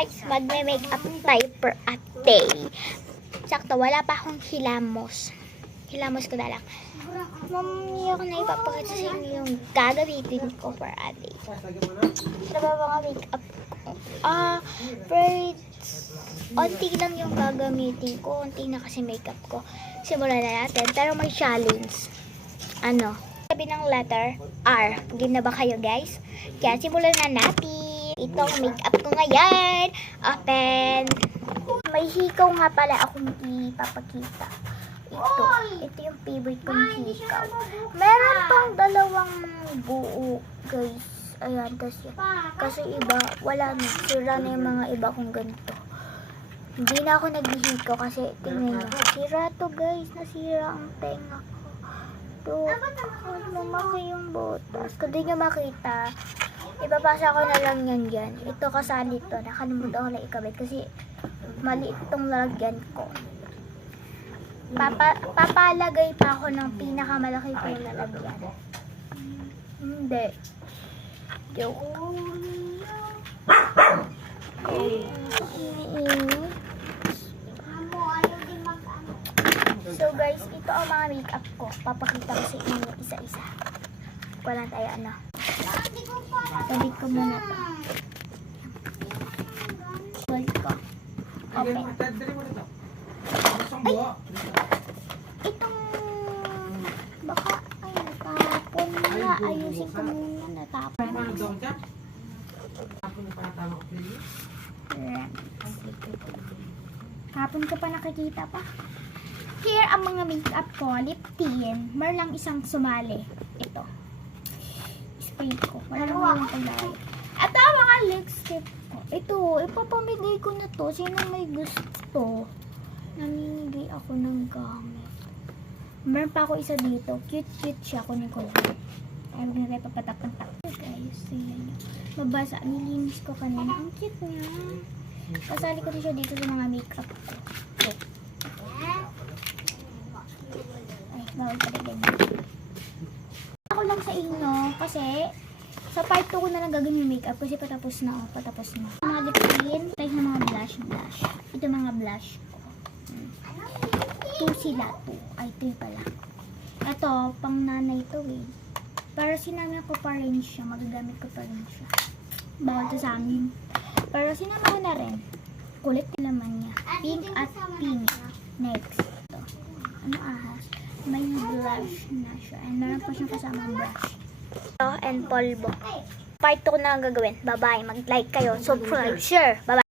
guys, magme-makeup tayo per a day. Sakto, wala pa akong hilamos. Hilamos ko na lang. Mamaya ako na ipapakita sa inyo yung gagamitin ko per a day. Ano ba mga makeup ko? Onti lang yung gagamitin ko. Onti na kasi makeup ko. Simulan na natin. Pero may challenge. Ano? Sabi ng letter R. Game na ba kayo guys? Kaya simulan na natin. Itong makeup ko ngayon. Open. May hikaw nga pala akong ipapakita. Ito yung favorite kong hikaw. Meron pang dalawang buo guys. Ayan, kasi iba, wala na. Sira na yung mga iba kong ganito. Hindi na ako naghihikaw kasi tingnan nyo. Sira to guys. Nasira ang tenga ko. Ito. Lumaki yung botas. Kung di nyo makita, ipapasa ko na lang yan dyan. Ito kasali to. Nakalimutan ko na ikabit kasi maliit tong lalagyan ko. Papalagay pa ako ng pinakamalaki ko yung lalagyan. Hindi. Joke. So guys, ito ang mga makeup ko. Papakita ko sa inyo isa-isa. Wala tayo ano. Talit ko muna ito. Hold ko. Open. Ay! Itong baka ay natapon na. Ayusin ko muna natapon. Kapon ko pa nakikita pa. Here ang mga makeup ko. Lip tint. Meron lang isang sumali. Ito. Spray ko. Wala naman yung pagdaway. Ito ang mga lipstick ko. Ito. Ipapamigay ko na to. Sino may gusto? Namimigay ako ng gamit. Meron pa ako isa dito. Cute siya. Kunin ko lang. Ay, huwag na tayo papatak-patak. Guys, yan. Mabasa. Nilinis ko kanina. Ang cute niya. Kasali ko siya dito sa mga makeup ko. Ay, bawal pa rin ganyan. Ako lang sa inyo kasi sa part 2 ko na lang gagawin yung makeup kasi patapos na. Patapos na. Mga lip tint. Type na mga blush. Ito mga blush ko. 2 sila. 2. Ay, 3 pala. Ito, pang nanay ito eh. Para sinama ko pa rin siya. Magagamit ko pa rin siya. Bawal to sa amin. Pero sinama ko na rin. Kulit naman niya. Pink at pink. Next. Ito. Ano ahas? May blush na siya. And meron pa siyang kasamang brush. Ito and polvo. Part 2 ko na ang gagawin. Bye-bye. Mag-like kayo. Subscribe. Share. Bye-bye.